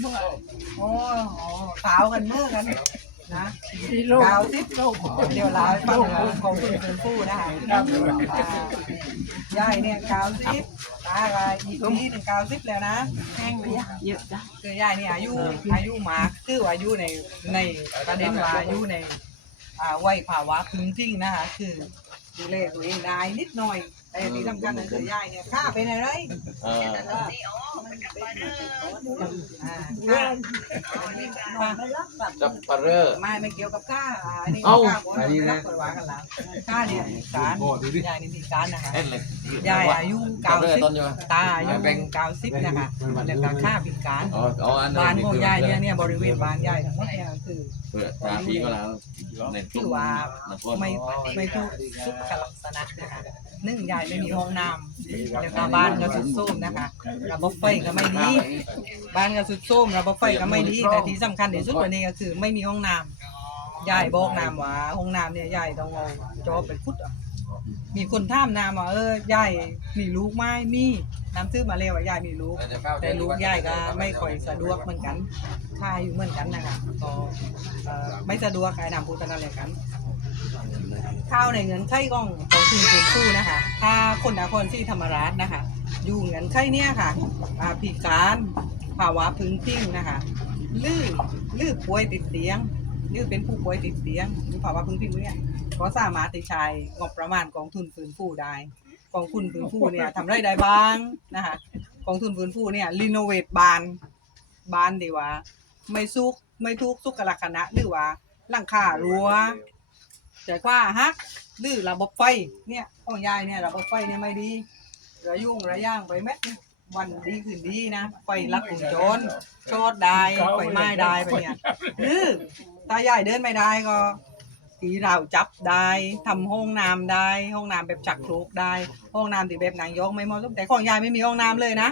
เมื่อโอ้โหสาวกันเมื่อกันนะกาวซิปโลกเดี๋ยวลาวฟังของคุณเป็นผู้นะคะอ่ายายเนี่ยกาวซิปตาก็อีกทีหนึ่งกาวซิปแล้วนะแห้งเลยเยอะจ้ะคือยายเนี่ยอายุอายุมากคืออายุในในประเด็นว่าอายุในอ่าวัยภาวะพึงทิ้งนะคะคือดูแลตัวเองได้นิดหน่อย แต่ที่สำคัญคือยายเนี่ยข้าเป็นอะไรเอออ่าข้าจับปลาเรอไม่ไม่เกี่ยวกับข้าอันนี้ข้าบอกว่าไม่รับกฎหมายกันแล้วข้าเนี่ยมีการยายนี่มีการนะคะ เอ็นเลยยายอายุเก้าสิบตาอายุเก้าสิบนะคะแล้วก็ข้าพิการอ๋ออ๋ออันบ้านนี้ของยายเนี่ยเนี่ยบริเวณบ้านยายทั้งหมดเนี่ยคือเปิดตาพีก็แล้วในคือว่าไม่ไม่ทุกสุขลักษณะนะคะหนึ่งยายไม่มีห้องน้ำแล้วก็บ้านก็สุดโทรมนะคะระบบไฟก็ไม่ดีบ้านก็สุดโทรมระบบไฟก็ไม่ดีแต่ที่สำคัญที่สุดกว่านี้ก็คือ ไม่มีห้องน้ำยายบอกน้ำว่าห้องน้ำเนี่ยยายต้องเอาจอไปพุดอะมีคนท่ามน้ำว่าเออยายมีลูกไหมมีน้ำซื้อมาเร็วว่ายายมีลูก แต่ลูกยายก็ไม่ค่อยสะดวกเหมือนกันค่าอยู่เหมือนกันนะคะก็เอ่อไม่สะดวกไอ้นำพูดกันอะไรกันข้าวในเงินไข่กล้องขอ งคุณเป็นสู้นะคะถ้าคนนครที่ธรรมราชนะคะ อยู่เงินไข่เนี่ยค่ะอ่าพิการภาวะพื้นทิ้งนะคะลื่อลื่อป่วยติดเตียงลื่อเป็นผู้ป่วยติดเตียงหรือภาวะพื้นทิ้งเนี่ยก็สามารถติดใช้งบประมาณกองทุนฟื้นฟูได้กองทุนฟื้นฟูเนี่ยทำได้ได้บ้างนะคะกองทุนฟื้นฟูเนี่ยรีโนเวทบ้านบ้านดีว่า ไม่ซุกไม่ทุกข์สุขลักษณะหรือว่าหลังคารั้ว แต่ว่าฮักดื้อระบบไฟเนี่ยของยายเนี่ยระบบไฟเนี่ยไม่ดีระยุ่งระย่างไปแม็ดนึงวันดีขึ้นดีนะไฟลักวงจรชอดได้ไฟไหม้ได้ไปเนี่ยหรือถ้ายายเดินไม่ได้ก็ทีเราจับได้ทำห้องน้ำได้ ห้องน้ำแบบจักรโครกได้ ห้องน้ำที่แบบหนังยกไม่เหมาะสมแต่ของยายไม่มีห้องน้ำเลยนะ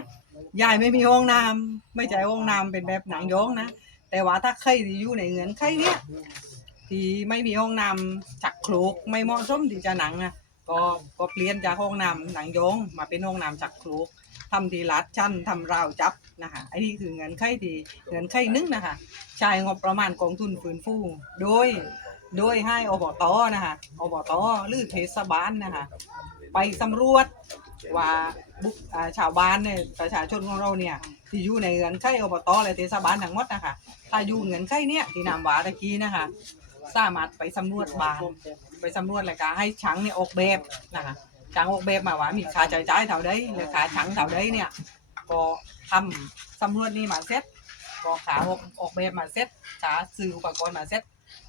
ยายไม่มีห้องน้ำไม่ใช่ห้องน้ำเป็นแบบหนังยกนะแต่ว่าถ้าใครที่อยู่ในเงินใครเนี่ย ที่ไม่มีห้องน้ำจักโครกไม่เหมาะสมที่จะหนังนะก็ก็เปลี่ยนจากห้องน้ำหนังยงมาเป็นห้องน้ำจักโครกทำทีลัดชั้นทำราวจับนะคะไอ้นี่คือเงินไขที่เงินไขหนึงนะคะใช้งบประมาณกองทุนฟื้นฟูโดยโดยให้อบตนะคะอบตหรือเทศบาลนะคะไปสำรวจว่าบุคอ่าชาวบ้านเนี่ยประชาชนของเราเนี่ยที่อยู่ในเงินไขอบตและเทศบาลทั้งหมดนะคะถ้าอยู่เงินไขเนี่ยที่นำวาตะกี้นะคะ สามารถไปสำรวจบ้าน ไปสำรวจแล้วก็ให้ช้างเนี่ยออกแบบนะคะช้างออกแบบมาว่ามีค่าใช้จ่ายเท่าใดหรือค่าช้างเท่าใดเนี่ยก็ทำสำรวจนี่มาเสร็จก็ขาออกออกแบบมาเสร็จขาซื้ออุปกรณ์มาเสร็จ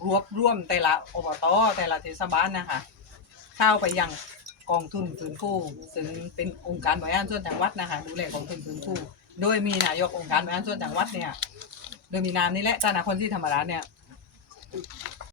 รวบรวมแต่ละอบตแต่ละเทศบาลนะคะเข้าไปยังกองทุนฟื้นฟูซึ่งเป็นองค์การบริหารส่วนจังหวัดนะคะดูแลกองทุนฟื้นฟูโดยมีนายกองค์การบริหารส่วนจังหวัดเนี่ยโดยมีนามนี่แหละท่านนครที่ธรรมราเนี่ย